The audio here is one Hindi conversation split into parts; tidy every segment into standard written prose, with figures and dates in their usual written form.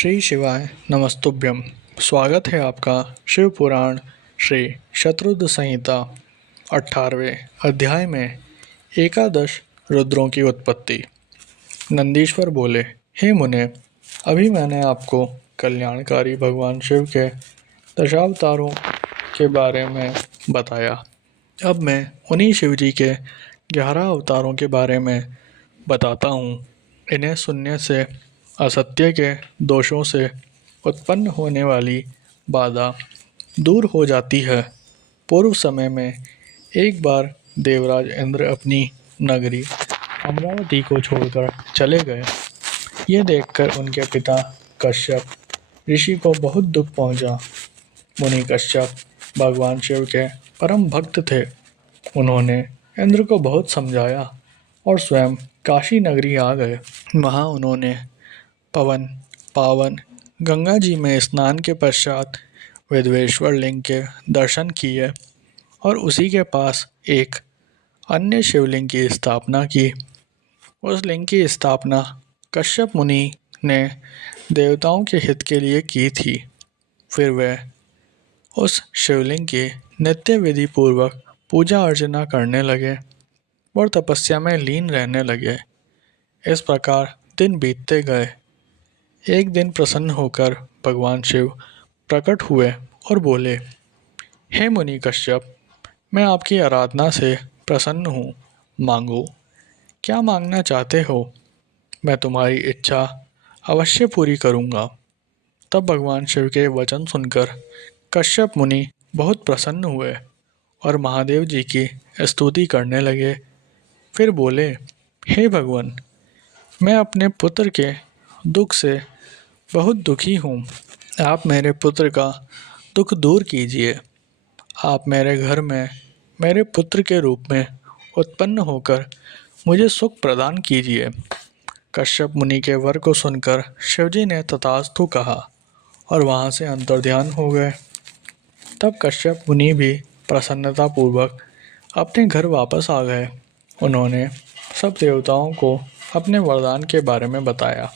श्री शिवाय नमस्तुभ्यम। स्वागत है आपका शिव पुराण श्री शत्रुद्र संहिता 18वें अध्याय में एकादश रुद्रों की उत्पत्ति। नंदीश्वर बोले, हे मुने, अभी मैंने आपको कल्याणकारी भगवान शिव के दशावतारों के बारे में बताया। अब मैं उन्हीं शिव जी के 11 अवतारों के बारे में बताता हूँ। इन्हें सुनने से असत्य के दोषों से उत्पन्न होने वाली बाधा दूर हो जाती है। पूर्व समय में एक बार देवराज इंद्र अपनी नगरी अमरावती को छोड़कर चले गए। ये देखकर उनके पिता कश्यप ऋषि को बहुत दुख पहुंचा। मुनि कश्यप भगवान शिव के परम भक्त थे। उन्होंने इंद्र को बहुत समझाया और स्वयं काशी नगरी आ गए। वहाँ उन्होंने पवन पावन गंगा जी में स्नान के पश्चात वेदवेश्वर लिंग के दर्शन किए और उसी के पास एक अन्य शिवलिंग की स्थापना की। उस लिंग की स्थापना कश्यप मुनि ने देवताओं के हित के लिए की थी। फिर वे उस शिवलिंग की नित्य विधि पूर्वक पूजा अर्चना करने लगे और तपस्या में लीन रहने लगे। इस प्रकार दिन बीतते गए। एक दिन प्रसन्न होकर भगवान शिव प्रकट हुए और बोले, हे मुनि कश्यप, मैं आपकी आराधना से प्रसन्न हूँ। मांगो, क्या मांगना चाहते हो? मैं तुम्हारी इच्छा अवश्य पूरी करूँगा। तब भगवान शिव के वचन सुनकर कश्यप मुनि बहुत प्रसन्न हुए और महादेव जी की स्तुति करने लगे। फिर बोले, हे भगवान, मैं अपने पुत्र के दुख से बहुत दुखी हूँ। आप मेरे पुत्र का दुख दूर कीजिए। आप मेरे घर में मेरे पुत्र के रूप में उत्पन्न होकर मुझे सुख प्रदान कीजिए। कश्यप मुनि के वर को सुनकर शिवजी ने तथास्तु कहा और वहाँ से अंतर्ध्यान हो गए। तब कश्यप मुनि भी प्रसन्नतापूर्वक अपने घर वापस आ गए। उन्होंने सब देवताओं को अपने वरदान के बारे में बताया,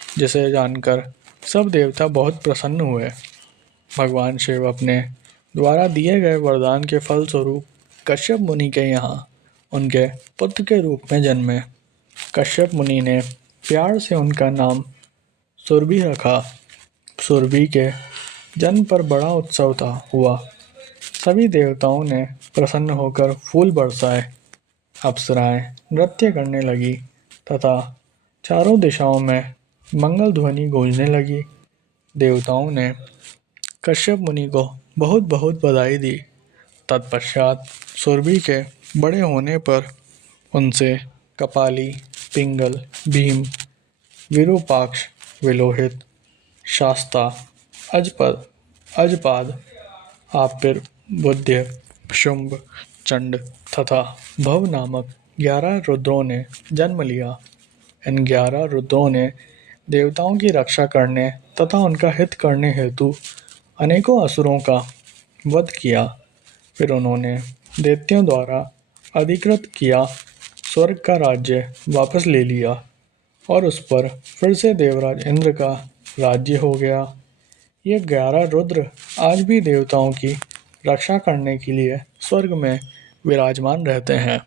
जिसे जानकर सब देवता बहुत प्रसन्न हुए। भगवान शिव अपने द्वारा दिए गए वरदान के फलस्वरूप कश्यप मुनि के यहाँ उनके पुत्र के रूप में जन्मे। कश्यप मुनि ने प्यार से उनका नाम सुरभि रखा। सुरभि के जन्म पर बड़ा उत्सव हुआ। सभी देवताओं ने प्रसन्न होकर फूल बरसाए। अप्सराएं नृत्य करने लगी तथा चारों दिशाओं में मंगल ध्वनि गूंजने लगी। देवताओं ने कश्यप मुनि को बहुत बहुत बधाई दी। तत्पश्चात सुरभि के बड़े होने पर उनसे कपाली, पिंगल, भीम, विरूपाक्ष, विलोहित, शास्ता, अजपाद, आपिर, बुध्य, शुंभ, चंड तथा भव नामक 11 रुद्रों ने जन्म लिया। इन 11 रुद्रों ने देवताओं की रक्षा करने तथा उनका हित करने हेतु अनेकों असुरों का वध किया। फिर उन्होंने दैत्यों द्वारा अधिकृत किया स्वर्ग का राज्य वापस ले लिया और उस पर फिर से देवराज इंद्र का राज्य हो गया। ये 11 रुद्र आज भी देवताओं की रक्षा करने के लिए स्वर्ग में विराजमान रहते हैं।